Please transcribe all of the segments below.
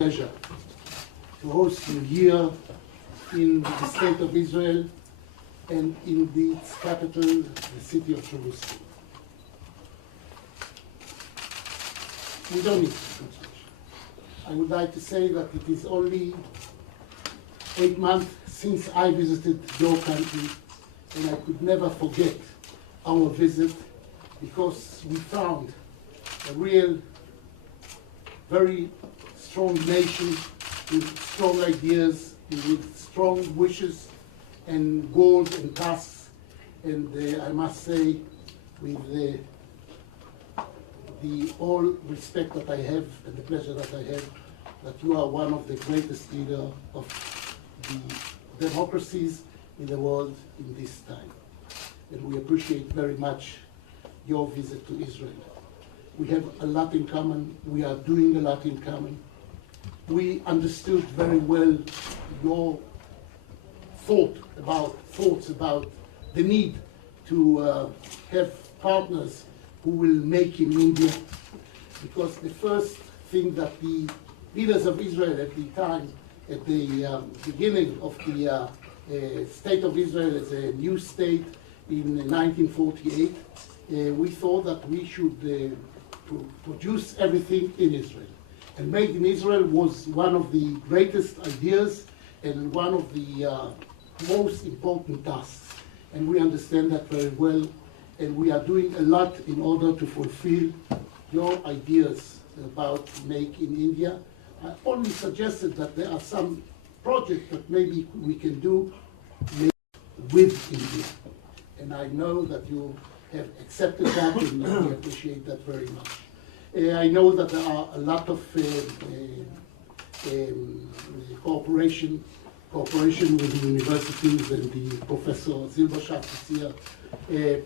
Pleasure to host you here in the State of Israel and in its capital, the city of Jerusalem. We don't need to much. I would like to say that it is only 8 months since I visited your country, and I could never forget our visit because we found a real, very strong nation with strong ideas, with strong wishes and goals and tasks, and I must say, with the all respect that I have and the pleasure that I have, that you are one of the greatest leaders of the democracies in the world in this time. And we appreciate very much your visit to Israel. We have a lot in common. We are doing a lot in common. We understood very well your thoughts about the need to have partners who will make in India, because the first thing that the leaders of Israel at the time, at the beginning of the State of Israel as a new state in 1948, we thought that we should produce everything in Israel. And Made in Israel was one of the greatest ideas and one of the most important tasks. And we understand that very well, and we are doing a lot in order to fulfill your ideas about Make in India. I only suggested that there are some projects that maybe we can do with India. And I know that you have accepted that, and we appreciate that very much. I know that there are a lot of cooperation with the universities, and the Professor Zilberschatz is here.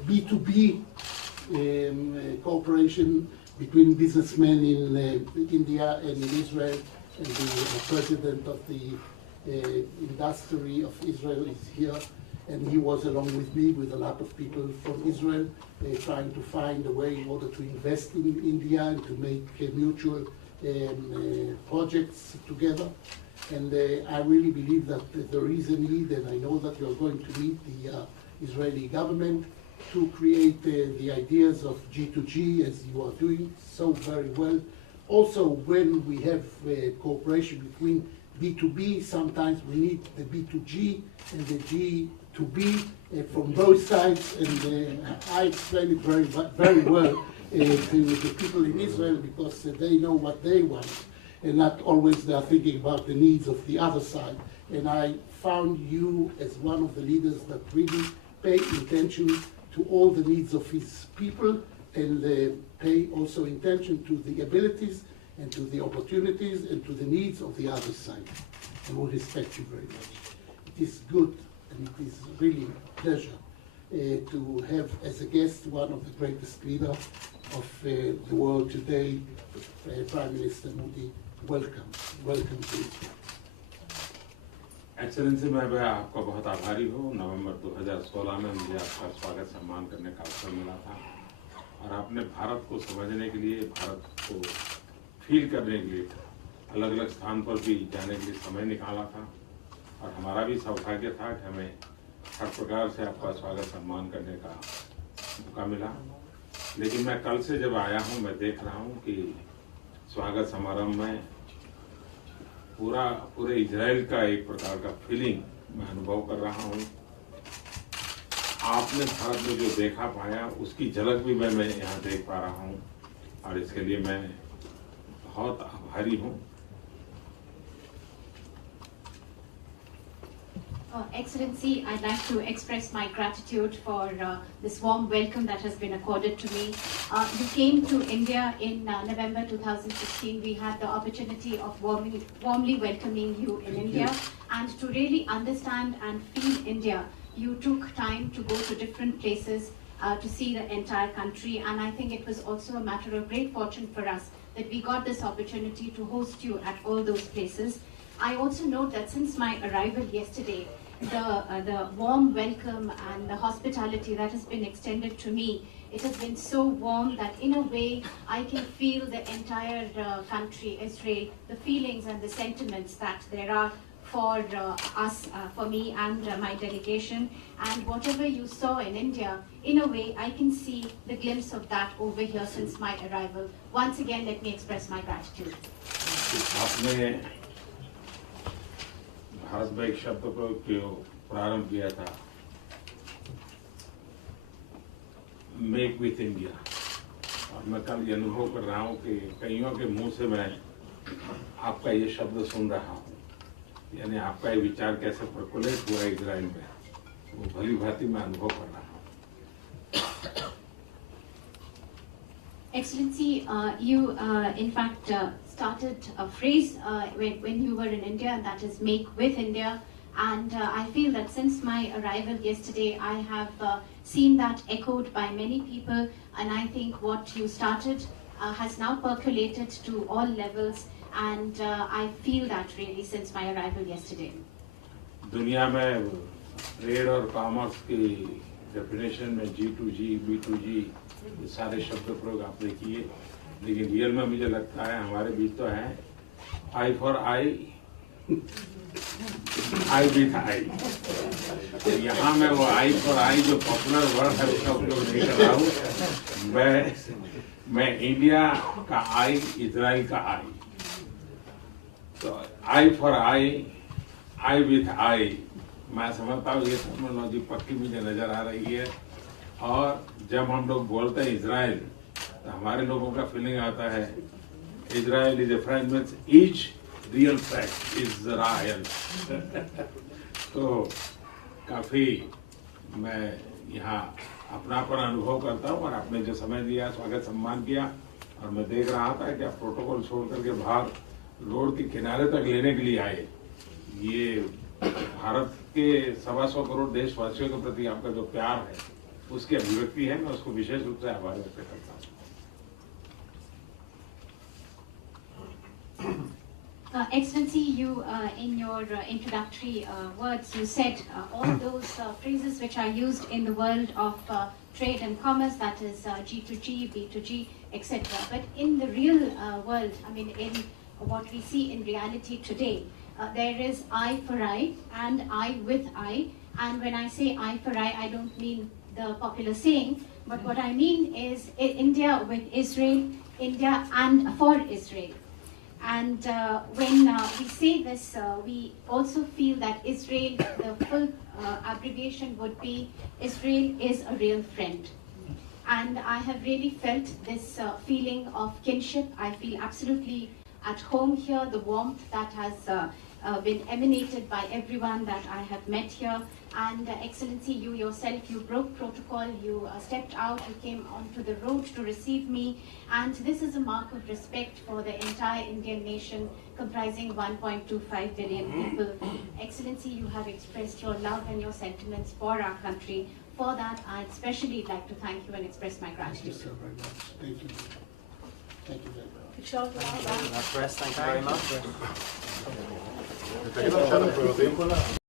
B2B cooperation between businessmen in India and in Israel, and the president of the industry of Israel is here, and he was along with me with a lot of people from Israel trying to find a way in order to invest in India and to make mutual projects together. And I really believe that there is a need, and I know that you are going to meet the Israeli government to create the ideas of G2G, as you are doing so very well. Also, when we have cooperation between B2B, sometimes we need the B2G and the G2B from both sides, and I explain it very well to the people in Israel, because they know what they want, and not always they are thinking about the needs of the other side. And I found you as one of the leaders that really pay attention to all the needs of his people, and pay also attention to the abilities and to the opportunities and to the needs of the other side. And we respect you very much. It is good, and it is really a pleasure to have as a guest one of the greatest leaders of the world today, Prime Minister Modi. Welcome. Welcome to Israel. Excellency, मैं आपका बहुत आभारी हूँ। नवंबर 2016 में मुझे आपका स्वागत सम्मान करने का अवसर मिला था, और आपने भारत को समझने के लिए, भारत को फील करने के लिए अलग अलग स्थान पर भी जाने के लिए समय निकाला था, और हमारा भी सौभाग्य था कि हमें हर प्रकार से आपका स्वागत सम्मान करने का मौका मिला। लेकिन मैं कल से जब आया हूँ, मैं देख रहा हूँ कि स्वागत समारोह में पूरे इजराइल का एक प्रकार का फीलिंग मैं अनुभव कर रहा हूँ। आपने भारत में जो देखा पाया, उसकी झलक भी मैं यहाँ देख पा रहा हूँ, और इसके लिए मैं बहुत आभारी हूँ। Excellency, I'd like to express my gratitude for this warm welcome that has been accorded to me. You came to India in November 2016. We had the opportunity of warmly welcoming you in India. And to really understand and feel India, you took time to go to different places to see the entire country. And I think it was also a matter of great fortune for us that we got this opportunity to host you at all those places. I also note that since my arrival yesterday, the warm welcome and the hospitality that has been extended to me It has been so warm that in a way I can feel the entire country, Israel, the feelings and the sentiments that there are for us, for me and my delegation. And whatever you saw in India, in a way I can see the glimpse of that over here since my arrival. Once again, let me express my gratitude. आपने भारत में एक शब्द को प्रारंभ किया था, make with India, और मैं कल ये अनुभव कर रहा हूँ कि कईयों के मुंह से मैं आपका ये शब्द सुन रहा हूँ, यानी आपका ये विचार कैसे प्रकुलित हुआ इजराइल में, वो भली भांति मैं अनुभव कर रहा हूँ। Excellency, you in fact started a phrase when you were in India, and that is make with India. And I feel that since my arrival yesterday, I have seen that echoed by many people. And I think what you started has now percolated to all levels. And I feel that really since my arrival yesterday. दुनिया में trade और commerce की definition में G2G, B2G, ये सारे शब्द प्रयोग आपने किए, लेकिन रियल में मुझे लगता है हमारे बीच तो है I for I, I with I. यहाँ मैं वो आई फॉर आई जो पॉपुलर वर्ड है उसका उपयोग नहीं कर रहा हूँ। मैं इंडिया का आई, इजराइल का आई, तो I for I, I with I, मैं समझता हूँ ये टर्मिनोलॉजी पक्की मुझे नजर आ रही है। और जब हम लोग बोलते हैं इजराइल, तो हमारे लोगों का फीलिंग आता है Israel is a friend means each real fact Israel. तो काफी मैं यहाँ अपनापन अनुभव करता हूँ, और आपने जो समय दिया, स्वागत सम्मान किया, और मैं देख रहा था कि आप प्रोटोकॉल छोड़ करके बाहर रोड के किनारे तक लेने के लिए आए। ये भारत के 125 करोड़ देशवासियों के प्रति आपका जो प्यार है उसकी अभिव्यक्ति है। मैं उसको विशेष रूप से आभार व्यक्त करता हूँ। Excellency, you in your introductory words, you said all those phrases which are used in the world of trade and commerce, that is G2G, B2G, etc. But in the real world, I mean, in what we see in reality today, there is eye for eye and eye with eye. And when I say eye for eye, I don't mean the popular saying, but what I mean is India with Israel, India and for Israel. And when we say this, we also feel that Israel, the full abbreviation would be Israel is a real friend. And I have really felt this feeling of kinship. I feel absolutely at home here, the warmth that has been emanated by everyone that I have met here. And Excellency, you yourself, you broke protocol, you stepped out, you came onto the road to receive me. And this is a mark of respect for the entire Indian nation, comprising 1.25 billion people. Excellency, you have expressed your love and your sentiments for our country. For that, I'd especially like to thank you and express my gratitude. Thank you, sir, very much. Thank you. Thank you very much. Press, thank you very much.